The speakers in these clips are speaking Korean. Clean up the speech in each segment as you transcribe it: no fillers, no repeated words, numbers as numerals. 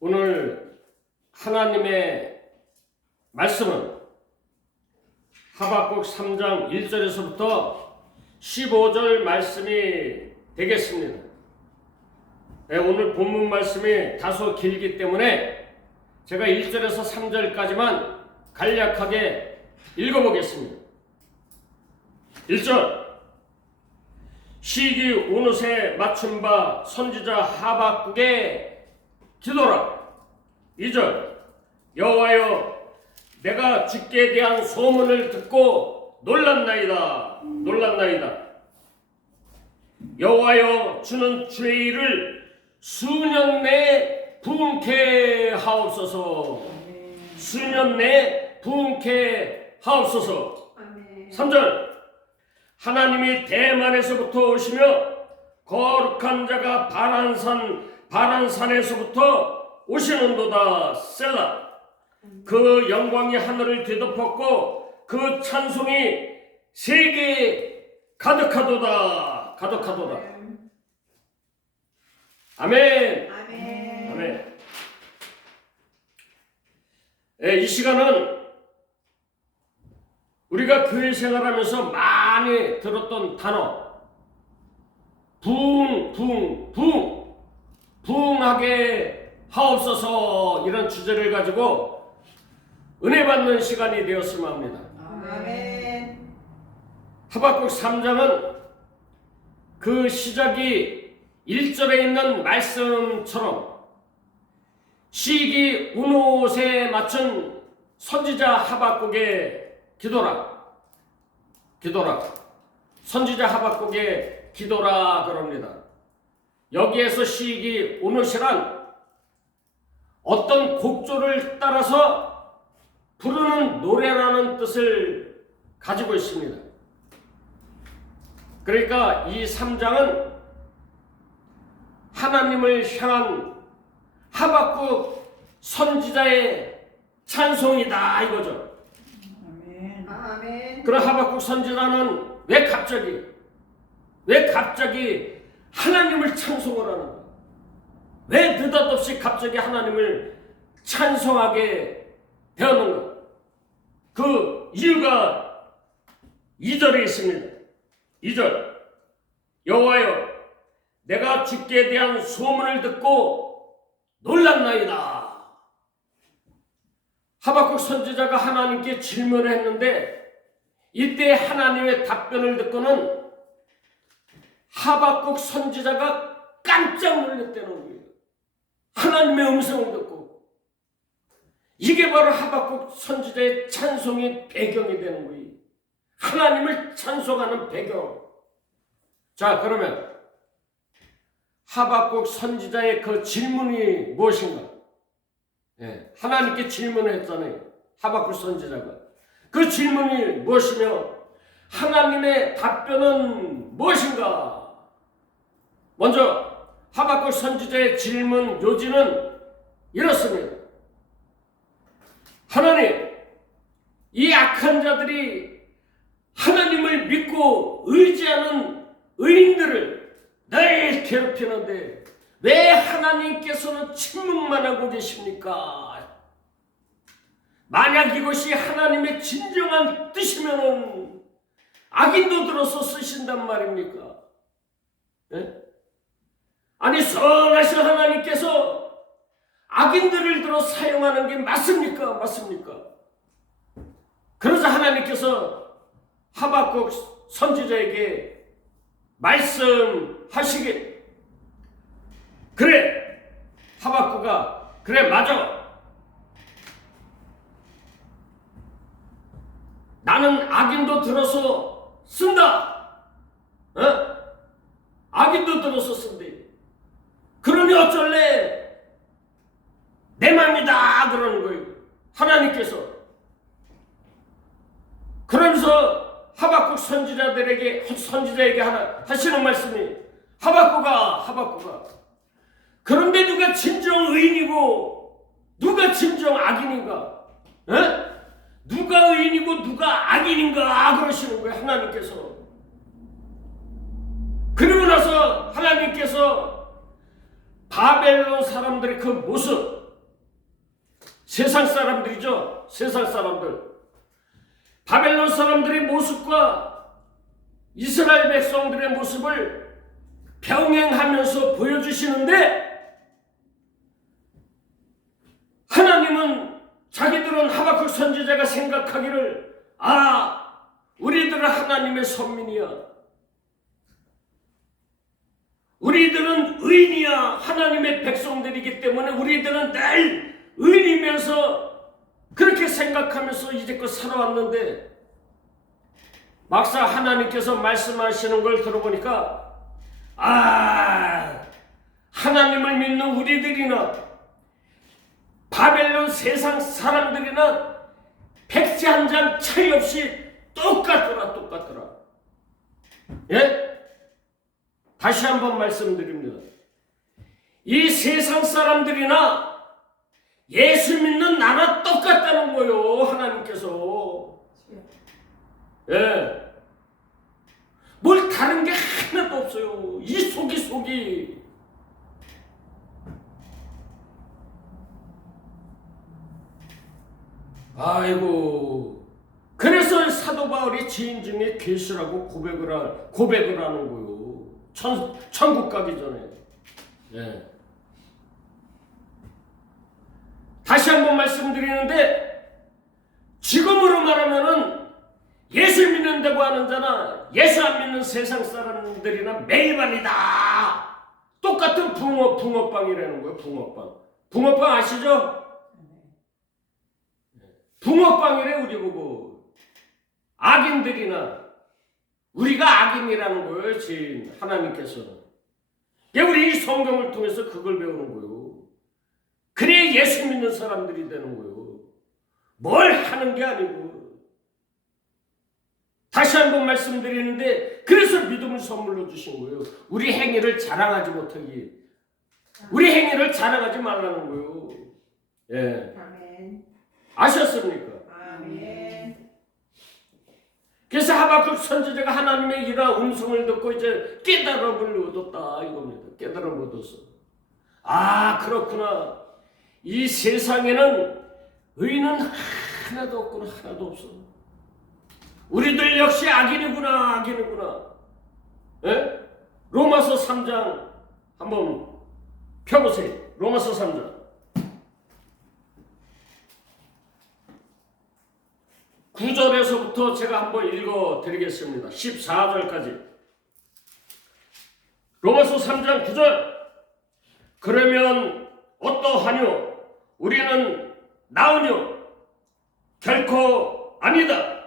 오늘 하나님의 말씀은 하박국 3장 1절에서부터 15절 말씀이 되겠습니다. 오늘 본문 말씀이 다소 길기 때문에 제가 1절에서 3절까지만 간략하게 읽어보겠습니다. 1절, 시기 온옷에 맞춘 바 선지자 하박국의 기도라. 2절, 여호와여 내가 주께 대한 소문을 듣고 놀랐나이다. 여호와여 주는 주의 일을 수년 내에 부응케 하옵소서. 수년 내에 부응케 하옵소서. 3절, 하나님이 대만에서부터 오시며 거룩한 자가 바란산에서부터 오시는도다. 셀라. 그 영광이 하늘을 뒤덮었고 그 찬송이 세계에 가득하도다. 아멘. 이 시간은 우리가 교회 생활하면서 많이 들었던 단어, 부응하게 하옵소서, 이런 주제를 가지고 은혜 받는 시간이 되었으면 합니다. 아멘. 하박국 3장은 그 시작이 1절에 있는 말씀처럼 시기 온옷에 맞춘 선지자 하박국의 기도라. 선지자 하박국의 기도라 그럽니다. 여기에서 시기 온옷이란 어떤 곡조를 따라서 부르는 노래라는 뜻을 가지고 있습니다. 그러니까 이 3장은 하나님을 향한 하박국 선지자의 찬송이다 이거죠. 아멘. 그런 하박국 선지자는 왜 갑자기 하나님을 찬송을 하는 거야? 왜 느닷없이 갑자기 하나님을 찬송하게 되었는가? 그 이유가 2절에 있습니다. 2절, 여호와여 내가 주께 대한 소문을 듣고 놀랐나이다. 하박국 선지자가 하나님께 질문을 했는데 이때 하나님의 답변을 듣고는 하박국 선지자가 깜짝 놀랐다는 거예요. 하나님의 음성을 듣고. 이게 바로 하박국 선지자의 찬송의 배경이 되는 거예요. 하나님을 찬송하는 배경. 자, 그러면 하박국 선지자의 그 질문이 무엇인가? 하나님께 질문을 했잖아요. 하박국 선지자가. 그 질문이 무엇이며 하나님의 답변은 무엇인가? 먼저 하박국 선지자의 질문 요지는 이렇습니다. 하나님, 이 악한 자들이 하나님을 믿고 의지하는 의인들을 늘 괴롭히는데 왜 하나님께서는 침묵만 하고 계십니까? 만약 이것이 하나님의 진정한 뜻이면은 악인도 들어서 쓰신단 말입니까? 아니, 선하신 하나님께서 악인들을 들어 사용하는 게 맞습니까? 그러자 하나님께서 하박국 선지자에게 말씀하시길, 그래, 하박국아, 그래, 맞아. 나는 악인도 들어서 쓴다. 악인도 들어서 쓴대. 그러니 어쩔래? 내 맘이다 그러는 거예요. 하나님께서. 그러면서 하박국 선지자에게 하시는 말씀이, 하박국아, 그런데 누가 진정 의인이고 누가 진정 악인인가? 누가 의인이고 누가 악인인가? 그러시는 거예요, 하나님께서. 그리고 나서 하나님께서 바벨론 사람들의 그 모습, 세상 사람들이죠. 세상 사람들. 바벨론 사람들의 모습과 이스라엘 백성들의 모습을 병행하면서 보여주시는데, 하나님은 자기들은 하박국 선지자가 생각하기를, 우리들은 하나님의 선민이야, 우리들은 의인이야, 하나님의 백성들이기 때문에 우리들은 늘 의인이면서 그렇게 생각하면서 이제껏 살아왔는데, 막상 하나님께서 말씀하시는 걸 들어보니까 하나님을 믿는 우리들이나 바벨론 세상 사람들이나 백지 한 장 차이 없이 똑같더라. 예? 다시 한번 말씀드립니다. 이 세상 사람들이나 예수 믿는 나나 똑같다는 거요, 하나님께서. 예. 뭘 다른 게 하나도 없어요. 이 속이. 아이고. 그래서 사도 바울이 죄인 중에 괴수라고 고백을 하는 거요. 천국 가기 전에. 예. 다시 한번 말씀드리는데, 지금으로 말하면은 예수 믿는다고 하는 자나 예수 안 믿는 세상 사람들이나 매일반이다. 똑같은 붕어빵이라는 거예요. 붕어빵 아시죠? 붕어빵이래. 우리 보고 악인들이나 우리가 악인이라는 거예요. 지금 하나님께서는. 우리 이 성경을 통해서 그걸 배우는 거예요. 그래야 예수 믿는 사람들이 되는 거예요. 뭘 하는 게 아니고. 다시 한번 말씀드리는데, 그래서 믿음을 선물로 주신 거예요. 우리 행위를 자랑하지 못하기. 우리 행위를 자랑하지 말라는 거예요. 예. 아멘. 아셨습니까? 아멘. 그래서 하박국 선지자가 하나님의 이러한 음성을 듣고 이제 깨달음을 얻었다 이겁니다. 깨달음을 얻었어. 그렇구나. 이 세상에는 의인은 하나도 없구나. 하나도 없어. 우리들 역시 악인이구나. 예? 로마서 3장 한번 펴보세요. 로마서 3장 9절에서부터 제가 한번 읽어드리겠습니다. 14절까지. 로마서 3장 9절. 그러면 어떠하뇨? 우리는 나으뇨? 결코 아니다.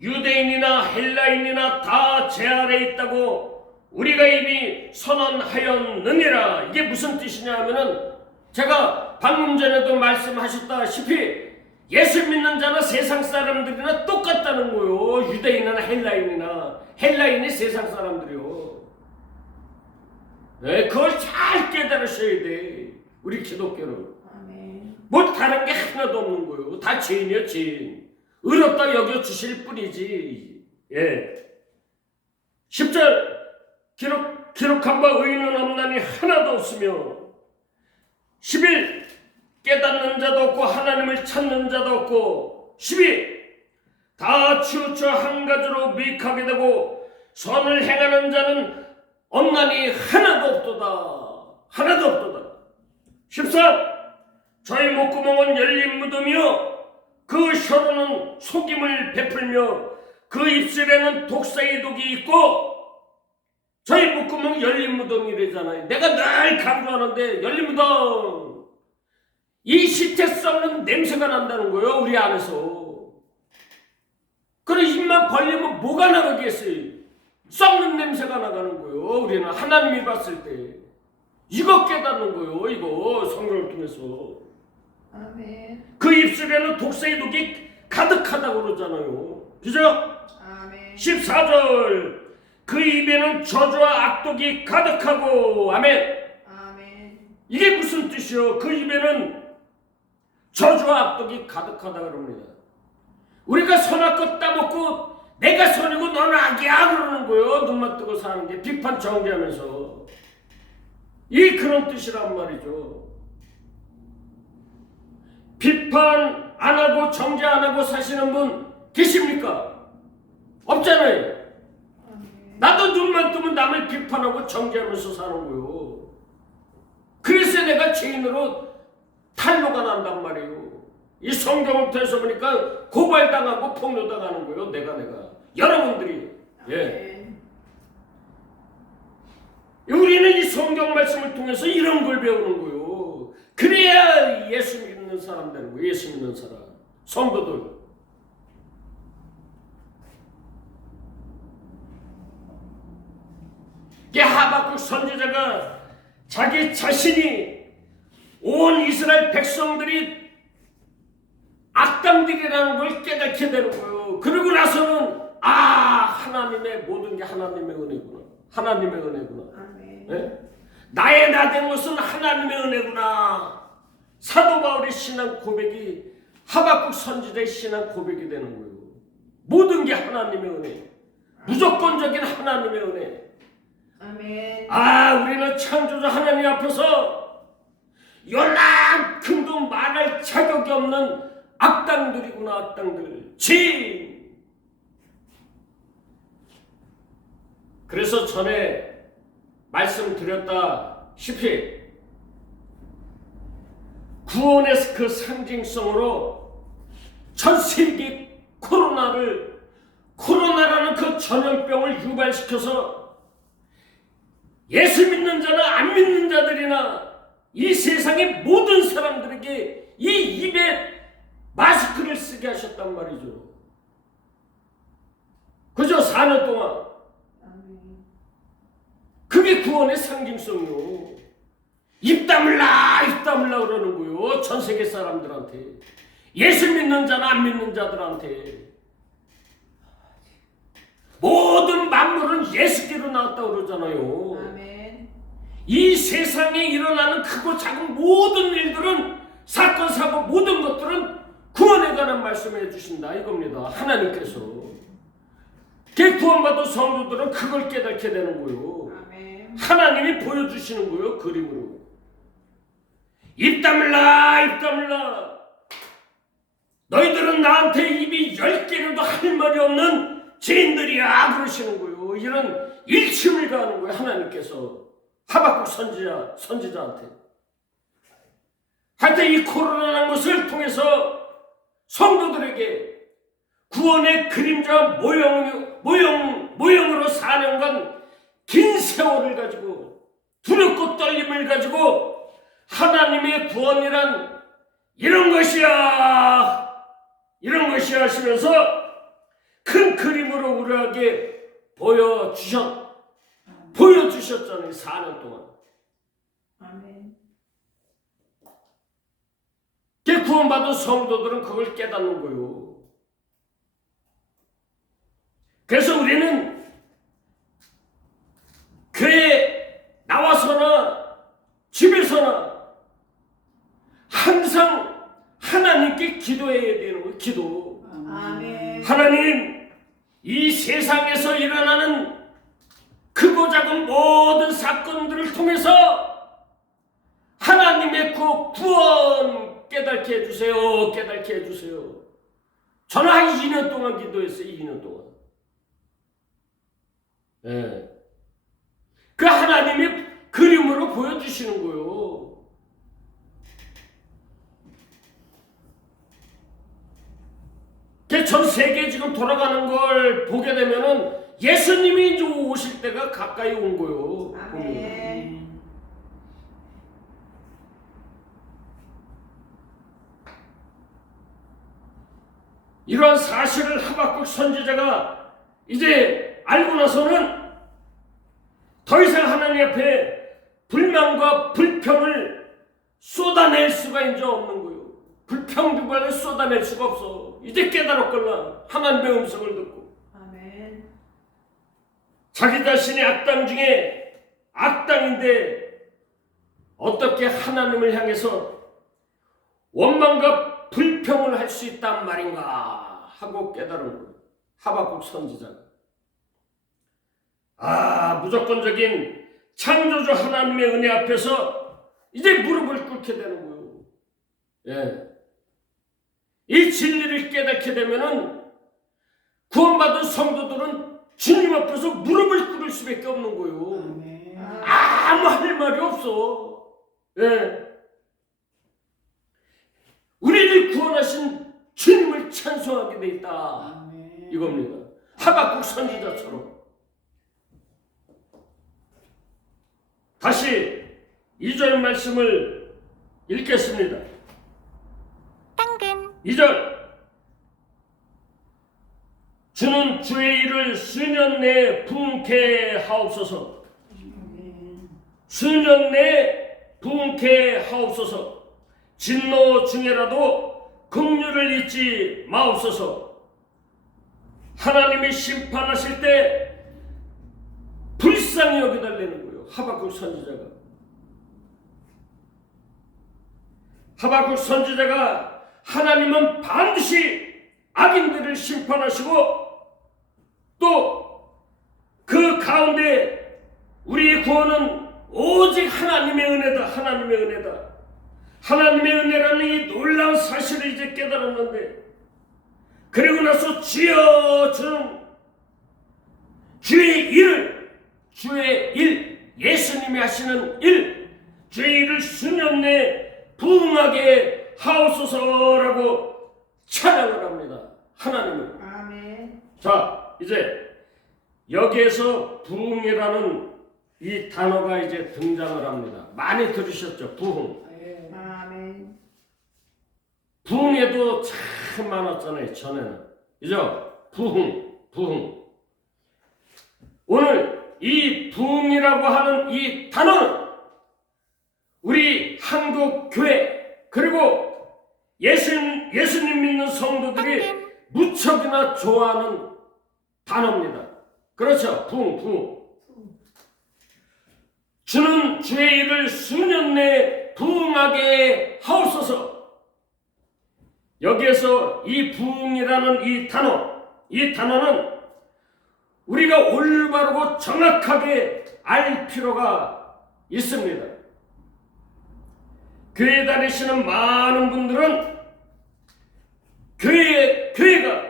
유대인이나 헬라인이나 다 제 아래에 있다고 우리가 이미 선언하였느니라. 이게 무슨 뜻이냐 하면은, 제가 방금 전에도 말씀하셨다시피 예수 믿는 자나 세상 사람들이나 똑같다는 거요. 유대인이나 헬라인이 세상 사람들이요. 네, 그걸 잘 깨달으셔야 돼. 우리 기독교는. 아멘. 뭐 다른 게 하나도 없는 거요. 다 죄인이요, 죄인. 의롭다 여겨 주실 뿐이지. 예. 10절 기록한 바 의인은 없나니 하나도 없으며 11 깨닫는 자도 없고 하나님을 찾는 자도 없고 12 다 치우쳐 한 가지로 미혹하게 되고 선을 행하는 자는 없나니 하나도 없도다. 13 저희 목구멍은 열린 무덤이요 그 혀로는 속임을 베풀며 그 입술에는 독사의 독이 있고. 저희 목구멍 열린 무덤이래잖아요. 내가 늘 강조하는데 열린 무덤. 이 시체 썩는 냄새가 난다는 거예요. 우리 안에서. 그래 입만 벌리면 뭐가 나가겠어요. 썩는 냄새가 나가는 거예요. 우리는 하나님이 봤을 때. 이거 깨닫는 거예요. 이거 성경을 통해서. 아멘. 그 입술에는 독사의 독이 가득하다고 그러잖아요. 그죠? 아멘. 14절 그 입에는 저주와 악독이 가득하고. 아멘. 아멘. 이게 무슨 뜻이요? 그 입에는 저주와 악독이 가득하다 그럽니다. 우리가 선악껏 따먹고 내가 선이고 너는 악이야 그러는 거예요. 눈만 뜨고 사는 게 비판 정죄하면서. 이 그런 뜻이란 말이죠. 비판 안 하고 정죄 안 하고 사시는 분 계십니까? 없잖아요. 아멘. 나도 눈만 뜨면 남을 비판하고 정죄하면서 사는 거요. 그래서 내가 죄인으로 탄로가 난단 말이에요. 이 성경을 통해서 보니까 고발당하고 폭로당하는 거예요. 내가 여러분들이. 예. 아멘. 우리는 이 성경 말씀을 통해서 이런 걸 배우는 거예요. 그래야 예수 믿는 사람 되는 거예요. 예수 믿는 사람. 성도들. 이 하박국 선지자가 자기 자신이 온 이스라엘 백성들이 악당들이라는 걸 깨닫게 되는 거예요. 그러고 나서는 하나님의 모든 게 하나님의 은혜구나. 하나님의 은혜구나. 아멘. 예? 나의 나된 것은 하나님의 은혜구나. 사도 바울의 신앙 고백이 하박국 선지자의 신앙 고백이 되는 거예요. 모든 게 하나님의 은혜. 무조건적인 하나님의 은혜. 아멘. 우리는 창조주 하나님 앞에서 요만큼도 말할 자격이 없는 악당들이구나. 악당들. 죄인. 그래서 전에 말씀드렸다시피 구원의 그 상징성으로 전 세계 코로나라는 그 전염병을 유발시켜서 예수 믿는 자나 안 믿는 자들이나 이 세상의 모든 사람들에게 이 입에 마스크를 쓰게 하셨단 말이죠. 그죠? 4년 동안. 아멘. 그게 구원의 상징성이요. 입 다물라 그러는 거요. 전 세계 사람들한테. 예수 믿는 자나 안 믿는 자들한테. 모든 만물은 예수께로 나왔다고 그러잖아요. 아멘. 이 세상에 일어나는 크고 작은 모든 일들은 사건 사고 모든 것들은 구원에 관한 말씀을 해주신다 이겁니다. 하나님께서. 그 구원받은 성도들은 그걸 깨닫게 되는 거예요. 아멘. 하나님이 보여주시는 거예요. 그림으로. 입 다물라. 너희들은 나한테 입이 10개라도 할 말이 없는 죄인들이야 그러시는 거예요. 이런 일침을 가하는 거예요. 하나님께서 하박국 선지자한테. 하여튼 이 코로나라는 것을 통해서 성도들에게 구원의 그림자 모형으로 4년간 긴 세월을 가지고 두렵고 떨림을 가지고 하나님의 구원이란 이런 것이야 하시면서 큰 그림으로 우리에게 보여주셨잖아요. 4년 동안. 아멘. 구원받은 성도들은 그걸 깨닫는 거예요. 그래서 우리는 교회에 나와서나 집에서나 항상 하나님께 기도해야 되는 거예요. 기도. 아멘. 하나님, 이 세상에서 일어나는 크고 작은 모든 사건들을 통해서 하나님의 그 구원 깨닫게 해주세요. 깨닫게 해주세요. 저는 한 2년 동안 기도했어요. 2년 동안. 예. 그 하나님이 그림으로 보여주시는 거예요. 전 세계 지금 돌아가는 걸 보게 되면은 예수님이 이제 오실 때가 가까이 온 거예요. 아멘. 이러한 사실을 하박국 선지자가 이제 알고 나서는 더 이상 하나님 앞에 불만과 불평을 쏟아낼 수가 이제 없는 거예요. 불평불만을 쏟아낼 수가 없어. 이제 깨달았걸라. 하나님의 음성을 듣고. 아멘. 자기 자신이 악당 중에 악당인데 어떻게 하나님을 향해서 원망과 불평을 할 수 있단 말인가 하고 깨달은 거예요. 하박국 선지자가. 무조건적인 창조주 하나님의 은혜 앞에서 이제 무릎을 꿇게 되는 거예요. 예. 이 진리를 깨닫게 되면은 구원받은 성도들은 주님 앞에서 무릎을 꿇을 수밖에 없는 거예요. 아멘. 아무 할 말이 없어. 예. 우리를 구원하신 주님을 찬송하게 돼 있다. 아멘. 이겁니다. 하박국 선지자처럼. 다시 2절 말씀을 읽겠습니다. 2절. 주는 주의 일을 수년 내에 부흥케 하옵소서. 아멘. 수년 내에 부흥케 하옵소서. 진노 중에라도 긍휼을 잊지 마옵소서. 하나님이 심판하실 때 불쌍히 여겨달라는 거예요. 하박국 선지자가. 하박국 선지자가 하나님은 반드시 악인들을 심판하시고 또 그 가운데 우리의 구원은 오직 하나님의 은혜다. 하나님의 은혜다. 하나님의 은혜라는 이 놀라운 사실을 이제 깨달았는데, 그리고 나서 주여 주는 주의 일, 예수님이 하시는 일, 주의 일을 수년 내에 부흥하게 하옵소서라고 찬양을 합니다. 하나님은. 아멘. 자, 이제 여기에서 부흥이라는 이 단어가 이제 등장을 합니다. 많이 들으셨죠? 부흥. 아멘. 부흥에도 참 많았잖아요. 전에는. 그죠? 부흥. 오늘 이 부흥이라고 하는 이 단어는 우리 한국 교회 그리고 예수님 믿는 성도들이 무척이나 좋아하는 단어입니다. 그렇죠? 부흥. 주는 주의 일을 수년 내에 부흥하게 하옵소서. 여기에서 이 부흥이라는 이 단어는 우리가 올바르고 정확하게 알 필요가 있습니다. 교회 다니시는 많은 분들은 교회가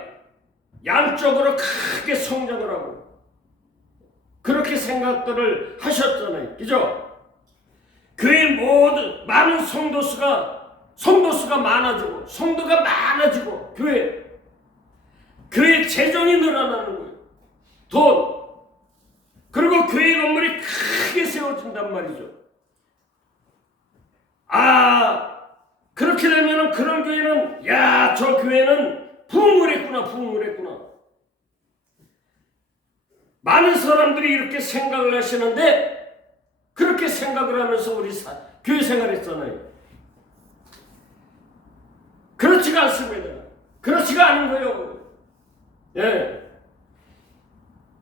양쪽으로 크게 성장을 하고 그렇게 생각들을 하셨잖아요. 그죠? 교회 모든 많은 성도수가 많아지고 성도가 많아지고 교회 재정이 늘어나는 거예요. 돈. 그리고 교회 건물이 크게 세워진단 말이죠. 그렇게 되면은 그런 교회는 저 교회는 부흥을 했구나. 많은 사람들이 이렇게 생각을 하시는데 그렇게 생각을 하면서 우리 교회 생활했잖아요. 그렇지가 않습니다. 그렇지가 않은 거예요. 예.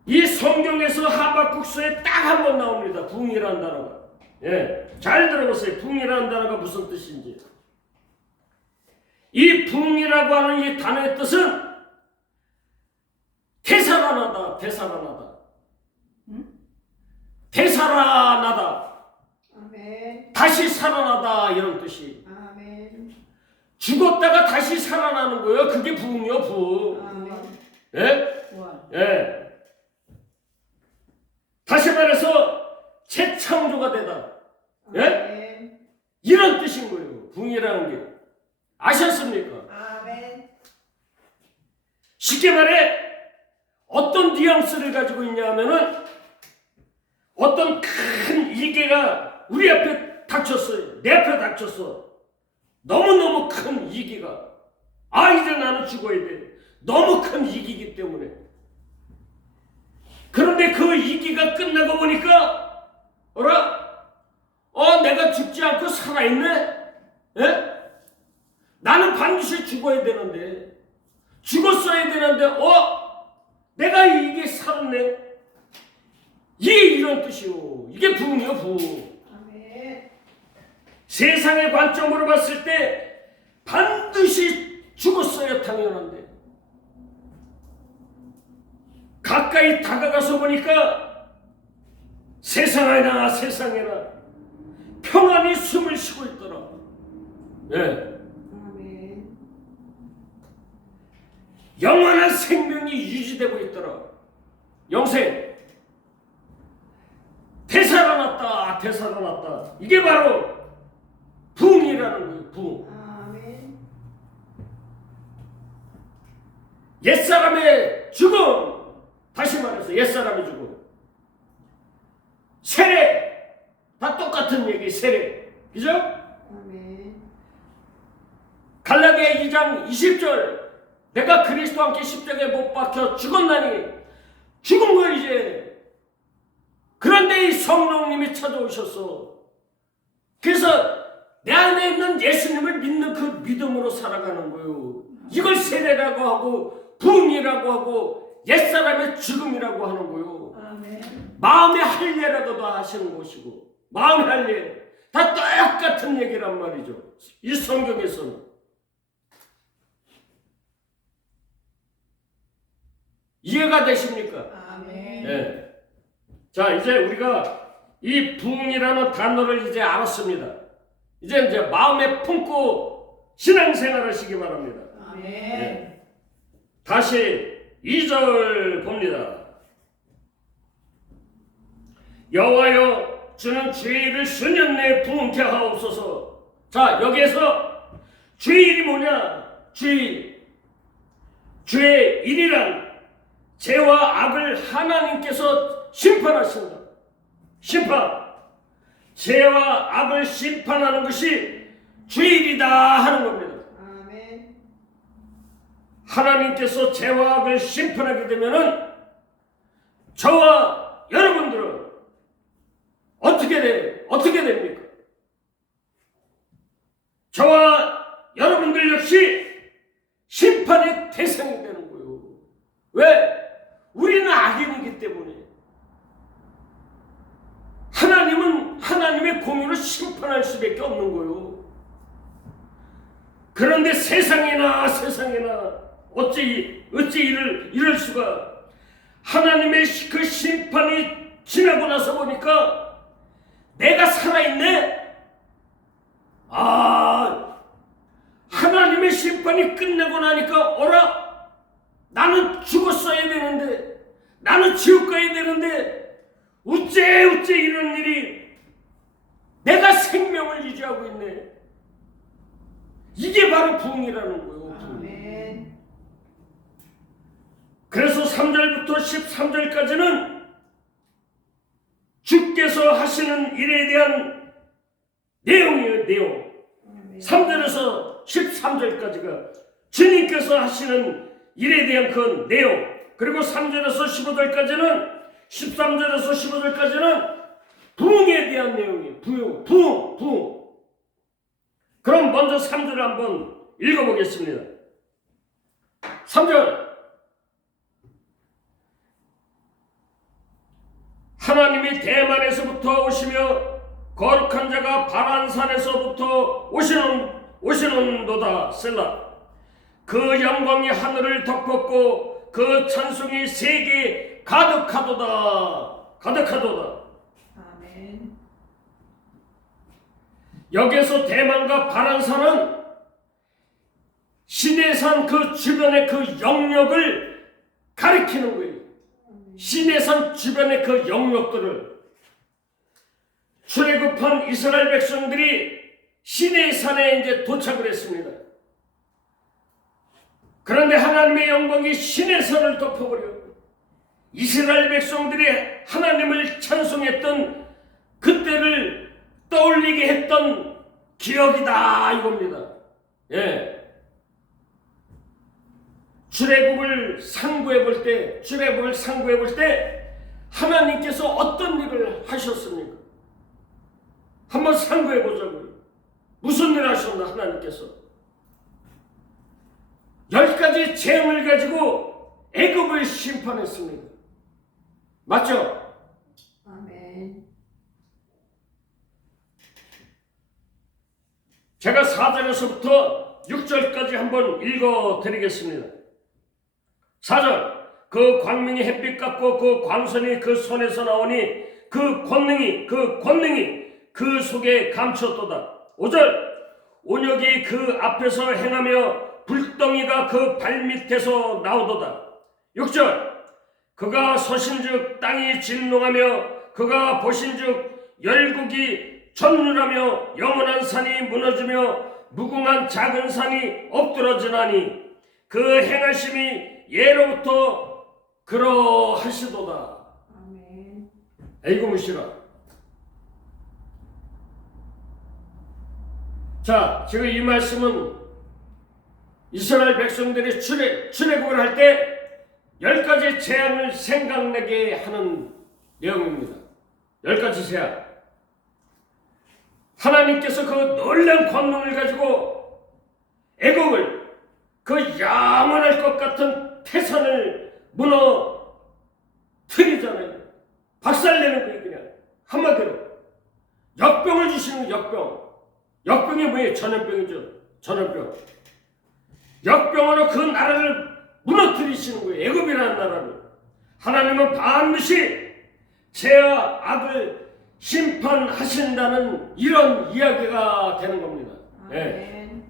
이 성경에서 하박국서에 딱 한 번 나옵니다. 부흥이라는 단어가. 예. 잘 들어보세요. 부흥이라는 단어가 무슨 뜻인지. 이 부흥이라고 하는 이 단어의 뜻은 되살아나다. 되살아나다. 아멘. 다시 살아나다 이런 뜻이. 아멘. 죽었다가 다시 살아나는 거예요. 그게 부흥이요, 부흥. 아멘. 예? 구원. 예. 다시 말해서 재창조가 되다. 예? 아멘. 이런 뜻인 거예요. 부흥이라는 게. 아셨습니까? 아멘. 쉽게 말해 어떤 뉘앙스를 가지고 있냐 하면은 어떤 큰 이계가 우리 앞에 닥쳤어요. 내 앞에 닥쳤어. 너무너무 큰 이기가. 이제 나는 죽어야 돼. 너무 큰 이기기 때문에. 그런데 그 이기가 끝나고 보니까 내가 죽지 않고 살아있네? 예? 나는 반드시 죽어야 되는데 죽었어야 되는데 내가 이게 살았네. 이게 이런 뜻이요. 이게 부흥이요, 부흥. 아멘. 세상의 관점으로 봤을 때 반드시 죽었어야 당연한데 가까이 다가가서 보니까 세상에나 평안히 숨을 쉬고 있더라. 예. 아멘. 영원한 생명이 유지되고 있더라. 영생 되살아났다. 되살아났다. 이게 바로 부흥이라는 거예요. 부흥. 아멘. 옛사람의 죽음, 다시 말해서 옛사람의 죽음, 세례 다 똑같은 얘기. 세례, 그죠? 아멘. 갈라디아 2장 20절, 내가 그리스도와 함께 십자가에 못 박혀 죽었나니 죽은 거 이제. 그런데 이 성령님이 찾아오셨어. 그래서 내 안에 있는 예수님을 믿는 그 믿음으로 살아가는 거예요. 이걸 세례라고 하고 부흥이라고 하고 옛사람의 죽음이라고 하는 거예요. 아멘. 마음의 할례라도 다 하시는 것이고, 마음의 할례 다 똑같은 얘기란 말이죠. 이 성경에서는. 이해가 되십니까? 아멘. 네. 자, 이제 우리가 이 부흥이라는 단어를 이제 알았습니다. 이제 마음에 품고 신앙생활 하시기 바랍니다. 아멘. 네. 다시 2절 봅니다. 여호와여, 주는 주의를 수년 내에 부흥케 하옵소서. 자, 여기에서 주일이 뭐냐? 주의. 주의 일이란 죄와 악을 하나님께서 심판하신다. 심판. 죄와 악을 심판하는 것이 주일이다 하는 겁니다. 아멘. 하나님께서 죄와 악을 심판하게 되면은 저와 여러분들은 어떻게 됩니까? 저와 여러분들 역시 심판의 대상이 되는 거예요. 왜? 우리는 악인이기 때문에. 하나님은 하나님의 공의로 심판할 수밖에 없는 거예요. 그런데 세상에나 어찌 이럴 수가. 하나님의 그 심판이 지나고 나서 보니까 내가 살아있네? 하나님의 심판이 끝나고 나니까 어라? 나는 죽었어야 되는데, 나는 지옥 가야 되는데 어째 이런 일이. 내가 생명을 유지하고 있네. 이게 바로 부흥이라는 거예요. 아멘. 그래서 3절부터 13절까지는 주께서 하시는 일에 대한 내용이에요. 내용. 아멘. 3절에서 13절까지가 주님께서 하시는 일에 대한 그 내용. 그리고 3절에서 15절까지는 13절에서 15절까지는 부흥에 대한 내용이에요. 부흥. 그럼 먼저 3절을 한번 읽어보겠습니다. 3절. 하나님이 대만에서부터 오시며 거룩한 자가 바란산에서부터 오시는도다. 셀라. 그 영광이 하늘을 덮었고 그 찬송이 세계에 가득하도다. 아멘. 여기에서 대만과 바란산은 시내산 그 주변의 그 영역을 가리키는 거예요. 시내산 주변의 그 영역들을. 출애굽한 이스라엘 백성들이 시내산에 이제 도착을 했습니다. 그런데 하나님의 영광이 시내산을 덮어버려요. 이스라엘 백성들이 하나님을 찬송했던 그때를 떠올리게 했던 기억이다 이겁니다. 예. 출애굽을 상고해 볼 때 하나님께서 어떤 일을 하셨습니까? 한번 상고해 보자고요. 무슨 일을 하셨나 하나님께서? 10가지 재앙을 가지고 애굽을 심판했습니다. 맞죠? 아멘. 제가 4절에서부터 6절까지 한번 읽어드리겠습니다. 4절. 그 광명이 햇빛 같고 그 광선이 그 손에서 나오니 그 권능이 그 속에 감췄도다. 5절. 온역이 그 앞에서 행하며 불덩이가 그 발밑에서 나오도다. 6절 그가 서신즉 땅이 진동하며 그가 보신즉 열국이 전율하며 영원한 산이 무너지며 무궁한 작은 산이 엎드러지나니 그 행하심이 예로부터 그러하시도다. 아멘. 에이고 무시라. 자, 지금 이 말씀은 이스라엘 백성들이 출애굽을 할 때 10가지 재앙을 생각나게 하는 내용입니다. 10가지 재앙. 하나님께서 그 놀라운 권능을 가지고 애국을 그 영원할 것 같은 태산을 무너뜨리잖아요. 박살내는 거예요. 그냥 한마디로 역병을 주시는 역병. 역병이 뭐예요? 전염병이죠. 전염병. 역병으로 그 나라를 무너뜨리시는 거예요. 애굽이라는 나라를. 하나님은 반드시 죄와 악을 심판하신다는 이런 이야기가 되는 겁니다. 네.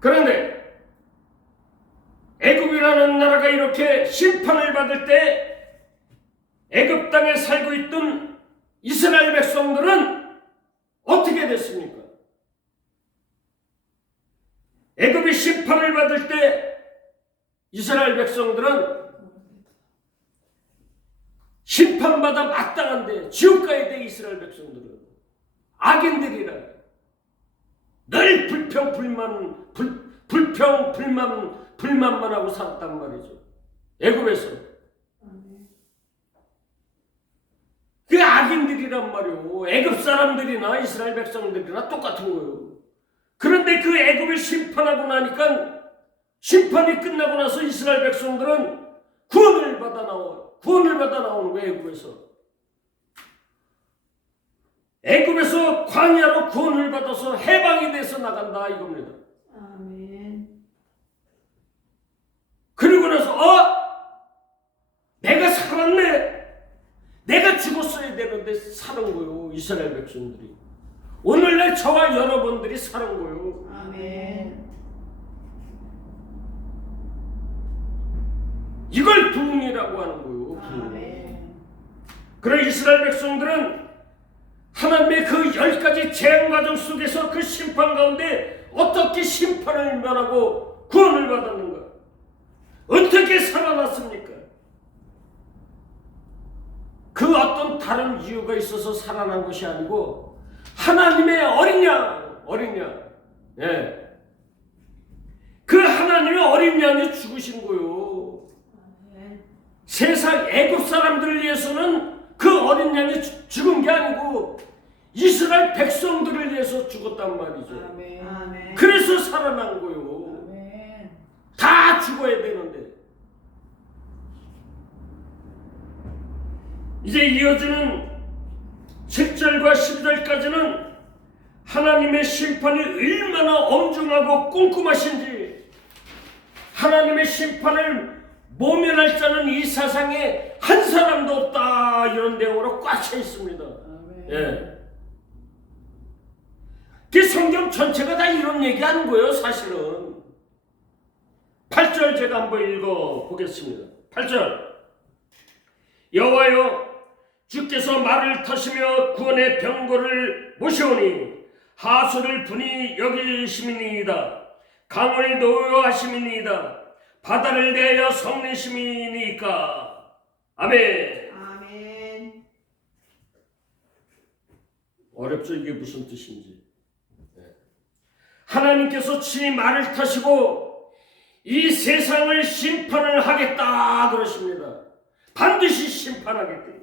그런데 애굽이라는 나라가 이렇게 심판을 받을 때 애굽 땅에 살고 있던 이스라엘 백성들은 어떻게 됐습니까? 애굽이 심판을 받을 때 이스라엘 백성들은 심판받아 마땅한데 지옥 가야 돼. 이스라엘 백성들은 악인들이라 늘 불평불만만 하고 살았단 말이죠. 애굽에서 그 악인들이란 말이오. 애굽 사람들이나 이스라엘 백성들이나 똑같은 거예요. 그런데 그 애굽을 심판하고 나니까 심판이 끝나고 나서 이스라엘 백성들은 구원을 받아 나오는 거예요. 애굽에서. 애굽에서 광야로 구원을 받아서 해방이 돼서 나간다 이겁니다. 아멘. 그리고 나서 내가 살았네. 내가 죽었어야 되는데 사는 거예요. 이스라엘 백성들이. 오늘날 저와 여러분들이 사는 거예요. 아멘. 이걸 부흥이라고 하는 거예요. 부흥. 아멘. 그래 이스라엘 백성들은 하나님의 그 10가지 재앙 과정 속에서 그 심판 가운데 어떻게 심판을 면하고 구원을 받았는가? 어떻게 살아났습니까? 그 어떤 다른 이유가 있어서 살아난 것이 아니고 하나님의 어린 양. 예. 그 하나님의 어린 양이 죽으신 거요. 세상 애굽 사람들을 위해서는 그 어린 양이 죽은 게 아니고 이스라엘 백성들을 위해서 죽었단 말이죠. 아멘. 그래서 살아난 거요. 아멘. 다 죽어야 되는데. 이제 이어지는 7절과 10절까지는 하나님의 심판이 얼마나 엄중하고 꼼꼼하신지, 하나님의 심판을 모면할 자는 이 세상에 한 사람도 없다 이런 내용으로 꽉 차 있습니다. 예. 그 성경 전체가 다 이런 얘기하는 거예요. 사실은 8절 제가 한번 읽어보겠습니다. 8절 여호와여 주께서 말을 타시며 구원의 병거를 모셔오니 하수를 분이 여기심이니이다. 강을 노여하심이니이다. 바다를 내어 성내심이니까. 아멘. 아멘. 어렵죠? 이게 무슨 뜻인지. 하나님께서 친히 말을 타시고 이 세상을 심판을 하겠다 그러십니다. 반드시 심판하겠다.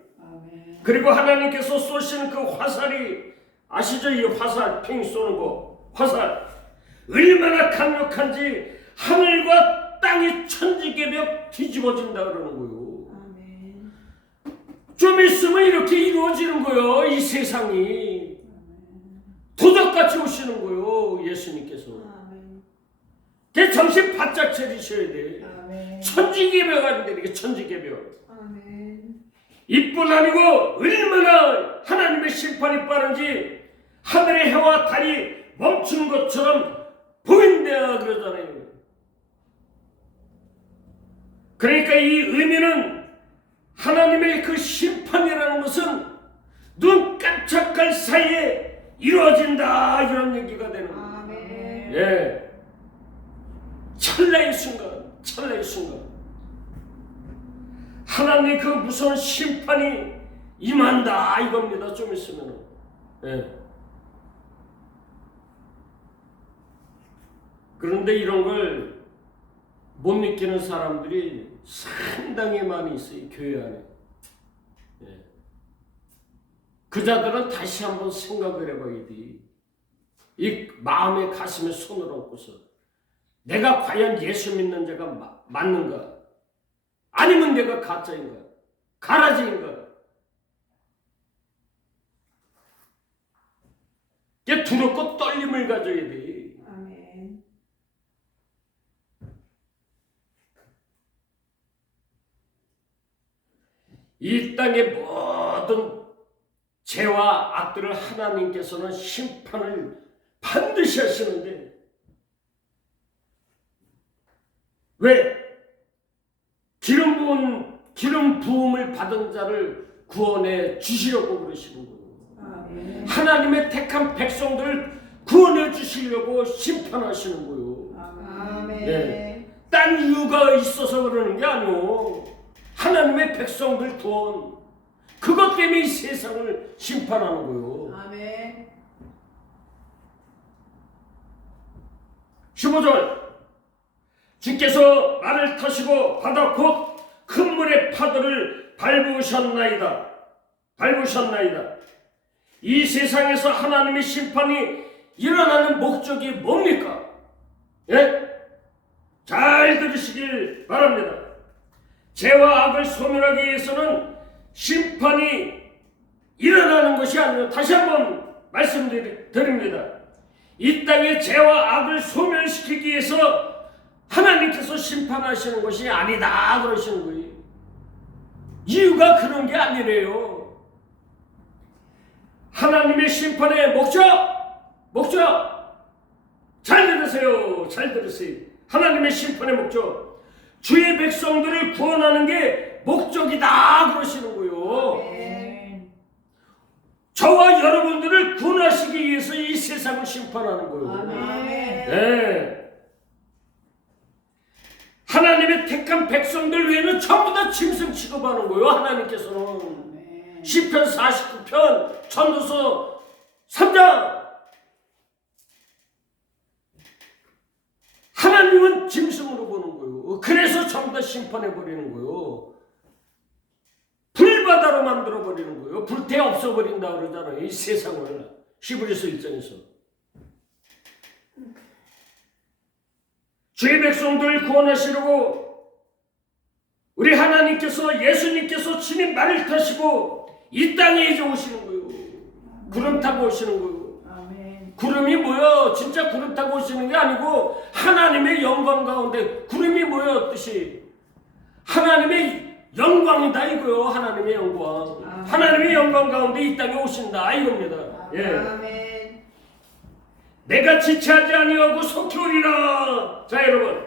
그리고 하나님께서 쏘시는 그 화살이 아시죠? 이 화살, 핑 쏘는 거 화살 얼마나 강력한지 하늘과 땅이 천지개벽 뒤집어진다 그러는 거예요. 아멘. 좀 있으면 이렇게 이루어지는 거예요. 이 세상이 도적같이 오시는 거예요. 예수님께서. 아멘. 그 정신 바짝 차리셔야 돼. 아멘. 천지개벽 아닌데 이게 천지개벽. 아멘. 이뿐 아니고 얼마나 하나님의 심판이 빠른지 하늘의 해와 달이 멈춘 것처럼 보인다 그러잖아요. 그러니까 이 의미는 하나님의 그 심판이라는 것은 눈 깜짝할 사이에 이루어진다 이런 얘기가 되는 거예요. 아멘. 예, 찰나의 순간, 찰나의 순간 하나님 그 무서운 심판이 임한다 이겁니다. 좀 있으면은. 예. 그런데 이런 걸 못 느끼는 사람들이 상당히 많이 있어요, 교회 안에. 예. 그 자들은 다시 한번 생각을 해봐야 돼. 이 마음의 가슴에 손을 얹고서 내가 과연 예수 믿는 자가 맞는가? 아니면 내가 가짜인가? 가라지인가? 이게 두렵고 떨림을 가져야 돼. 아멘. 이 땅의 모든 죄와 악들을 하나님께서는 심판을 반드시 하시는데 왜? 기름 부음을 받은 자를 구원해 주시려고 그러시는 거예요. 아멘. 하나님의 택한 백성들을 구원해 주시려고 심판하시는 거예요. 아멘. 네. 딴 이유가 있어서 그러는 게 아니오. 하나님의 백성들 구원, 그것 때문에 이 세상을 심판하는 거예요. 아멘. 15절 주께서 말을 타시고 바다 곧 큰 물의 파도를 밟으셨나이다. 이 세상에서 하나님의 심판이 일어나는 목적이 뭡니까? 예? 잘 들으시길 바랍니다. 죄와 악을 소멸하기 위해서는 심판이 일어나는 것이 아니라 다시 한번 말씀드립니다. 이 땅의 죄와 악을 소멸시키기 위해서 하나님께서 심판하시는 것이 아니다 그러시는 거예요. 이유가 그런 게 아니래요. 하나님의 심판의 목적 잘 들으세요. 하나님의 심판의 목적, 주의 백성들을 구원하는 게 목적이다 그러시는 거예요. 아멘. 저와 여러분들을 구원하시기 위해서 이 세상을 심판하는 거예요. 아멘. 네. 하나님의 택한 백성들 외에는 전부 다 짐승 취급하는 거예요. 하나님께서는. 아멘. 시편 49편 전도서 3장 하나님은 짐승으로 보는 거예요. 그래서 전부 다 심판해버리는 거예요. 불바다로 만들어버리는 거예요. 불태 없어버린다 그러잖아요. 이 세상을. 히브리서 1장에서. 주의 백성들을 구원하시려고 우리 하나님께서, 예수님께서 친히 말을 타시고 이 땅에 이제 오시는 거예요. 구름 타고 오시는 거예요. 아멘. 구름이 뭐야? 진짜 구름 타고 오시는 게 아니고 하나님의 영광 가운데. 구름이 뭐야 뜻이? 하나님의 영광이다 이거요. 하나님의 영광. 아멘. 하나님의 영광 가운데 이 땅에 오신다 이겁니다. 예. 아멘. 내가 지체하지 아니하고 속히 오리라. 자 여러분,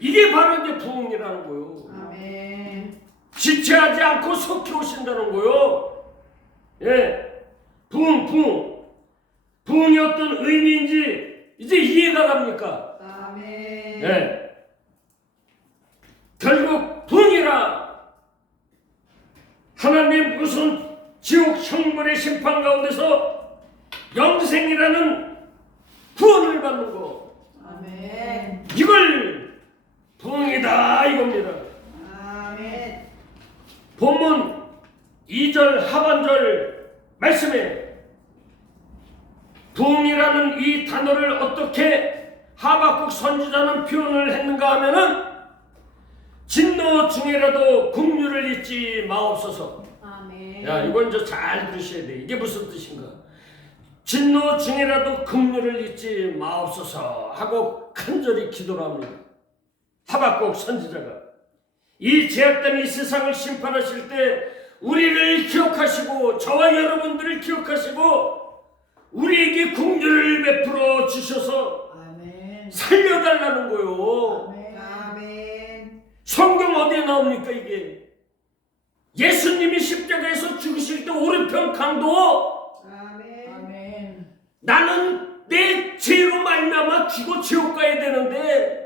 이게 바로 이제 부흥이라는 거예요. 아멘. 지체하지 않고 속히 오신다는 거예요. 예, 부흥이 어떤 의미인지 이제 이해가 갑니까? 아멘. 예, 결국 부흥이라 하나님 무슨 지옥 형벌의 심판 가운데서 영생이라는 구원을 받는 거, 아멘. 이걸 부흥이다 이겁니다. 아멘. 본문 2절 하반절 말씀에 부흥이라는 이 단어를 어떻게 하박국 선지자는 표현을 했는가 하면은 진노 중에라도 긍휼을 잊지 마옵소서. 아멘. 야, 이건 이제 잘 들으셔야 돼. 이게 무슨 뜻인가? 진노 중에라도 긍휼을 잊지 마옵소서 하고 간절히 기도를 합니다. 하박국 선지자가 이 죄악된 이 세상을 심판하실 때 우리를 기억하시고 저와 여러분들을 기억하시고 우리에게 긍휼을 베풀어 주셔서 아멘. 살려달라는 거요. 아멘. 성경 어디에 나옵니까 이게? 예수님이 십자가에서 죽으실 때 오른편 강도 아멘. 나는 내 죄로 말미암아 죽어 지옥 가야 되는데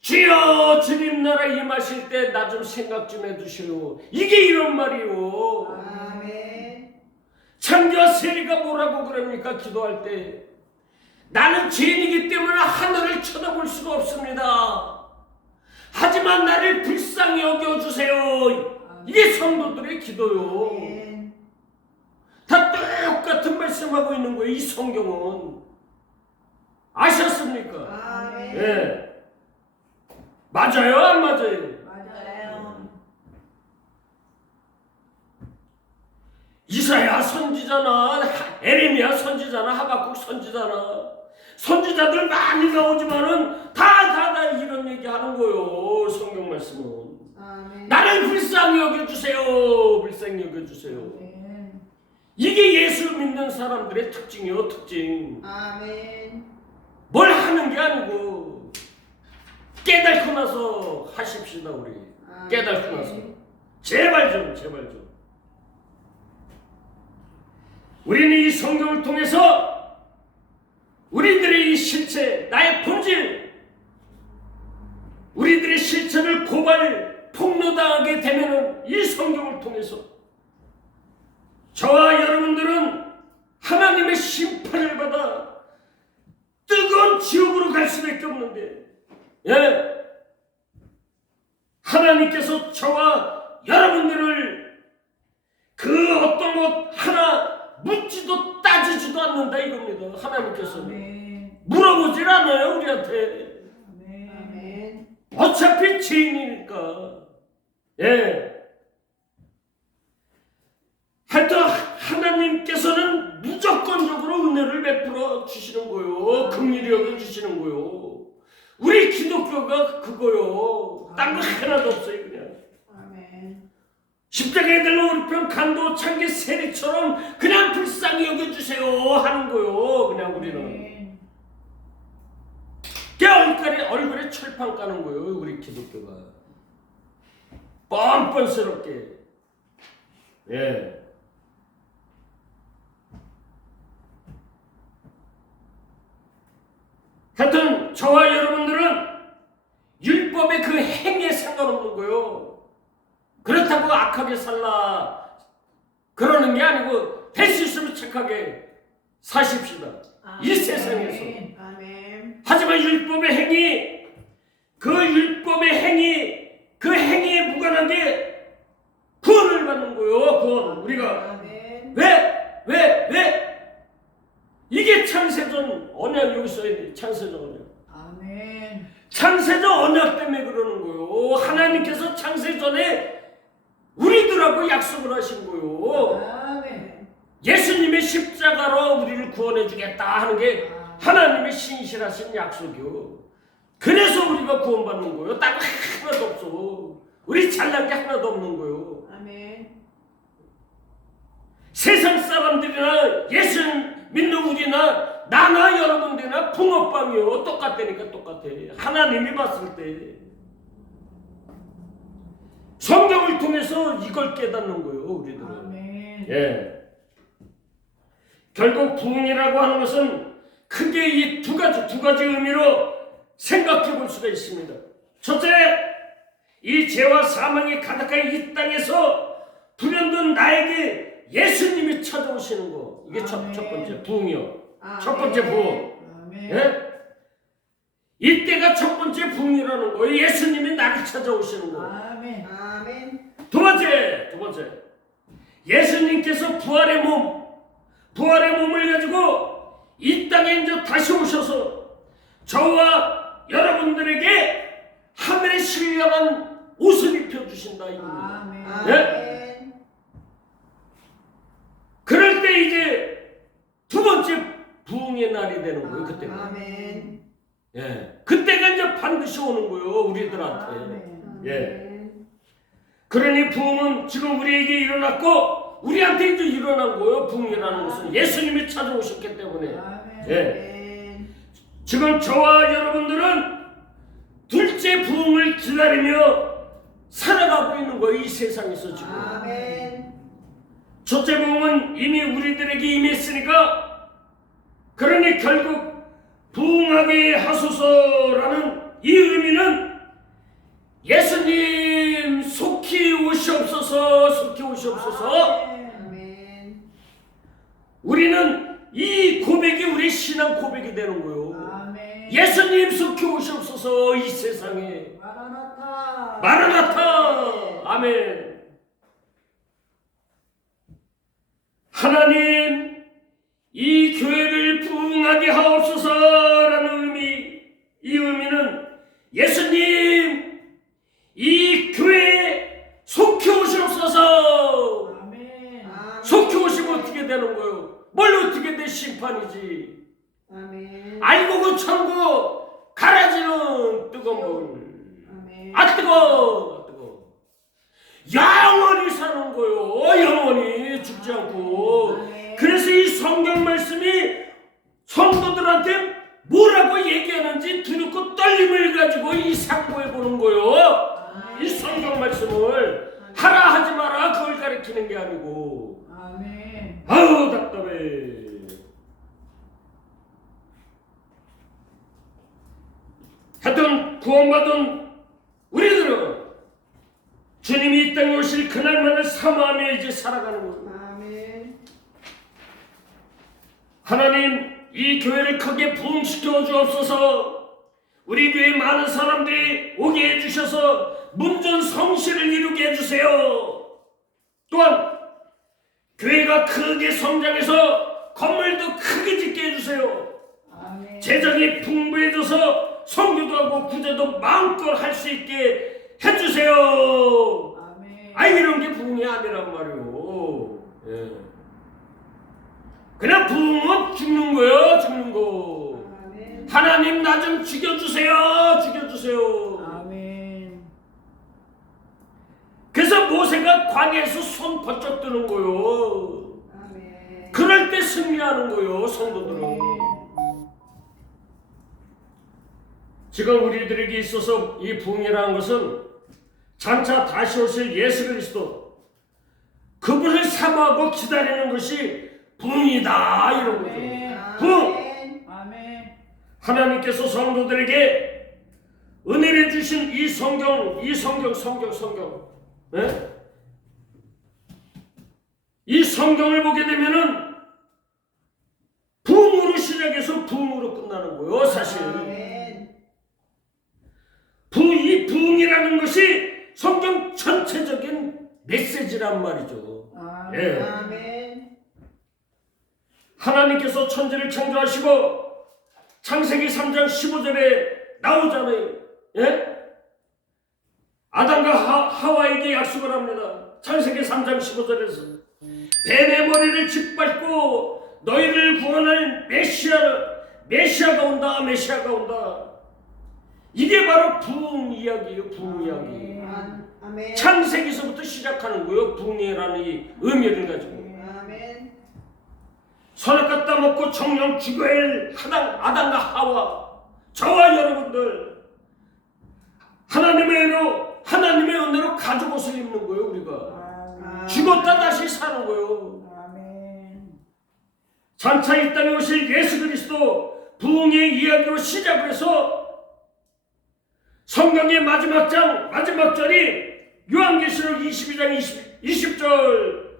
주여 주님 나라 임하실 때 나 좀 생각 좀 해주시오. 이게 이런 말이요. 아멘. 창조와 세리가 뭐라고 그럽니까? 기도할 때 나는 죄인이기 때문에 하늘을 쳐다볼 수가 없습니다. 하지만 나를 불쌍히 여겨주세요. 이게 성도들의 기도요. 아멘. 다 똑같은 말씀하고 있는 거예요. 이 성경은. 아셨습니까? 아멘. 예. 맞아요? 안 맞아요? 맞아요. 이사야 선지자나 에레미야 선지자나 하박국 선지자나 선지자들 많이 나오지만은 다 이런 얘기하는 거예요. 성경 말씀은. 아멘. 나를 불쌍히 여겨주세요. 불쌍히 여겨주세요. 아멘. 이게 예수 믿는 사람들의 특징이요. 특징. 아멘. 뭘 하는 게 아니고 깨닫고 나서 하십시다. 우리 깨닫고 나서 제발 좀 우리는 이 성경을 통해서 우리들의 이 실체, 나의 본질, 우리들의 실체를 폭로당하게 되면은 이 성경을 통해서 저와 여러분들은 하나님의 심판을 받아 뜨거운 지옥으로 갈 수밖에 없는데, 예, 하나님께서 저와 여러분들을 그 어떤 것 하나 묻지도 따지지도 않는다 이겁니다. 하나님께서는 물어보질 않아요 우리한테. 아멘. 어차피 죄인이니까. 예. 하여튼 하나님께서는 무조건적으로 은혜를 베풀어 주시는 거요. 긍휼히 여겨 주시는 거요. 우리 기독교가 그거요. 딴 거 하나도 없어요 그냥. 아멘. 십자가에 달려 오른편 강도 창기 세리처럼 그냥 불쌍히 여겨주세요 하는 거요. 그냥 우리는. 얼굴에 철판 까는 거예요. 우리 기독교가. 뻔뻔스럽게. 예. 하여튼 저와 여러분들은 율법의 그 행위에 상관없는 거예요. 그렇다고 악하게 살라 그러는 게 아니고 될 수 있으면 착하게 사십시다. 이 세상에서. 아멘. 하지만 율법의 행위, 그 행위에 무관하게 구원을 받는 거예요. 구원. 우리가 아멘. 왜? 이게 창세전 언약 여기 써있네. 창세전 언약. 아멘. 창세전 언약 때문에 그러는 거예요. 하나님께서 창세전에 우리들하고 약속을 하신 거예요. 아멘. 예수님의 십자가로 우리를 구원해 주겠다 하는 게 하나님의 신실하신 약속이요. 그래서 우리가 구원받는 거예요. 딴 거 하나도 없어. 우리 잘난 게 하나도 없는 거예요. 아멘. 세상 사람들이나 예수 믿는 우리나 나나 여러분들이나 붕어빵이요. 똑같다니까 똑같아. 하나님이 봤을 때 성경을 통해서 이걸 깨닫는 거예요. 우리들은. 아멘. 예. 결국 부흥이라고 하는 것은 크게 이 두 가지 의미로 생각해 볼 수가 있습니다. 첫째, 이 죄와 사망이 가득한 이 땅에서 불현듯 나에게 예수님이 찾아오시는 거. 이게 첫 번째 부흥이요. 첫 번째 부흥. 아멘. 예? 이때가 첫 번째 부흥이라는 거예요. 예수님이 나를 찾아오시는 거. 아멘. 아멘. 두 번째. 예수님께서 부활의 몸을 가지고 이 땅에 이제 다시 오셔서 저와 여러분들에게 하늘의 신령한 옷을 입혀주신다 이겁니다. 아멘. 예? 그럴 때 이제 두 번째 부흥의 날이 되는 거예요. 그때가. 아멘. 예. 그때가 이제 반드시 오는 거예요. 우리들한테. 아멘. 예. 그러니 부흥은 지금 우리에게 일어났고 우리한테 이제 일어난 거예요. 부흥이라는 것은 예수님이 찾아오셨기 때문에. 아멘. 예. 지금 저와 여러분들은 둘째 부흥을 기다리며 살아가고 있는 거예요. 이 세상에서 지금. 아멘. 첫째 부흥은 이미 우리들에게 임했으니까, 그러니 결국 부흥하게 하소서라는 이 의미는 예수님 속히 오시옵소서, 속히 오시옵소서. 아멘. 우리는 이 고백이 우리 신앙 고백이 되는 거예요. 아멘. 예수님 속히 오시옵소서. 이 세상에 마라나타. 마라나타. 아멘. 하나님, 이 교회를 부흥하게 하옵소서라는 의미, 이 의미는 예수님, 이 교회에 속히 오시옵소서. 아멘. 속히 오시면 어떻게 되는 거예요? 뭘 어떻게 돼? 심판이지. 아멘. 알고 그 천국 가라지는 뜨거운 물. 아멘. 아 뜨거, 뜨거. 영원히 사는 거요. 영원히 죽지 않고. 아멘. 그래서 이 성경 말씀이 성도들한테 뭐라고 얘기하는지 두렵고 떨림을 가지고 이 상고해 보는 거요. 이 성경 말씀을 하라 하지 마라 그걸 가르치는 게 아니고. 아멘. 아우 답답해. 하여튼 구원받은 우리들은 주님이 이 땅에 오실 그날만을 사모하며 이제 살아가는 겁니다. 아멘. 하나님, 이 교회를 크게 부흥시켜 주옵소서. 우리 교회 많은 사람들이 오게 해주셔서 문전 성시를 이루게 해주세요. 또한 교회가 크게 성장해서 건물도 크게 짓게 해주세요. 아멘. 재정이 풍부해져서 성교도 하고 구제도 마음껏 할 수 있게 해주세요. 아멘. 아, 이런 게 부흥이 아니란 말이오. 예. 그냥 부흥은 죽는 거요, 죽는 거. 아멘. 하나님 나 좀 죽여주세요, 죽여주세요. 아멘. 그래서 모세가 광야에서 손 번쩍 드는 거요. 아멘. 그럴 때 승리하는 거요, 성도들은. 지금 우리들에게 있어서 이 부흥이라는 것은 장차 다시 오실 예수 그리스도 그분을 사모하고 기다리는 것이 부흥이다, 이런 거죠. 부흥. 아멘. 하나님께서 성도들에게 은혜를 주신 이 성경, 네? 이 성경을 보게 되면은 부흥으로 시작해서 부흥으로 끝나는 거예요, 사실. 아멘. 이 부흥이라는 것이 성경 전체적인 메시지란 말이죠. 예. 아멘. 하나님께서 천지를 창조하시고 창세기 3장 15절에 나오잖아요. 예? 아담과 하와에게 약속을 합니다. 창세기 3장 15절에서 뱀의 머리를 짓밟고 너희를 구원할 메시아가 온다. 이게 바로 부흥 이야기예요. 부흥 이야기. 아멘. 창세기서부터 시작하는 거예요. 부흥이라는 이 의미를 가지고. 아멘. 선악 따먹고 정령 죽여야 할 아담과 하와, 저와 여러분들 하나님의 은혜로 가죽 옷을 입는 거예요. 우리가 죽었다 다시 사는 거예요. 아멘. 장차 이 땅에 오실 예수 그리스도 부흥의 이야기로 시작을 해서 성경의 마지막 절이 요한계시록 22장 20절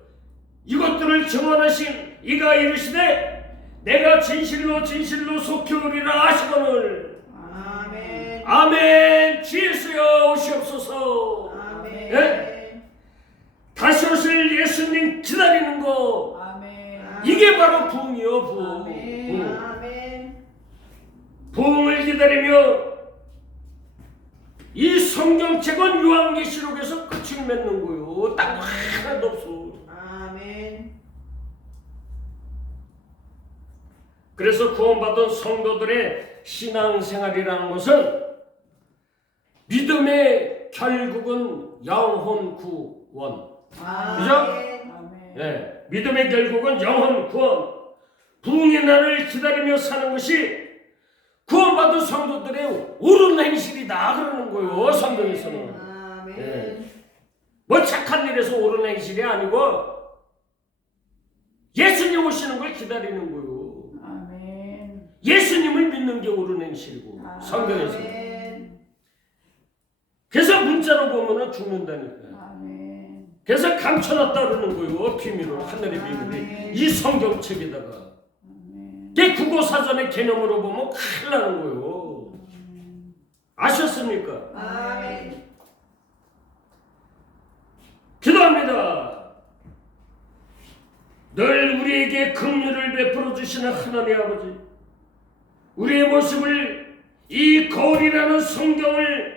이것들을 증언하신 이가 이르시되 내가 진실로 속히 오리라 하시거늘. 아멘. 아멘. 주 예수여 오시옵소서. 아멘. 예? 다시 오실 예수님 기다리는 거, 아멘. 이게 바로 부흥이요. 부흥. 아멘. 아멘. 부흥을 기다리며 이 성경책은 요한계시록에서 끝을 맺는 거요. 딱 하나도 없어. 아멘. 그래서 구원받은 성도들의 신앙생활이라는 것은 믿음의 결국은 영혼 구원. 그죠? 아멘. 예, 믿음의 결국은 영혼 구원. 부흥의 날을 기다리며 사는 것이 구원받은 성도들의 옳은 행실이다 그러는 거예요. 성경에서는. 아멘. 예. 뭐 착한 일에서 옳은 행실이 아니고 예수님 오시는 걸 기다리는 거예요. 아멘. 예수님을 믿는 게 옳은 행실이고 성경에서. 아멘. 그래서 문자로 보면은 죽는다니까. 아멘. 그래서 감춰놨다 그러는 거예요. 비밀을, 하늘의 비밀을 아멘. 이 성경책에다가. 아멘. 그 국어사전의 개념으로 보면 큰일 나는 거예요. 아셨습니까? 아멘. 기도합니다. 늘 우리에게 긍휼을 베풀어 주시는 하나님 아버지, 우리의 모습을 이 거울이라는 성경을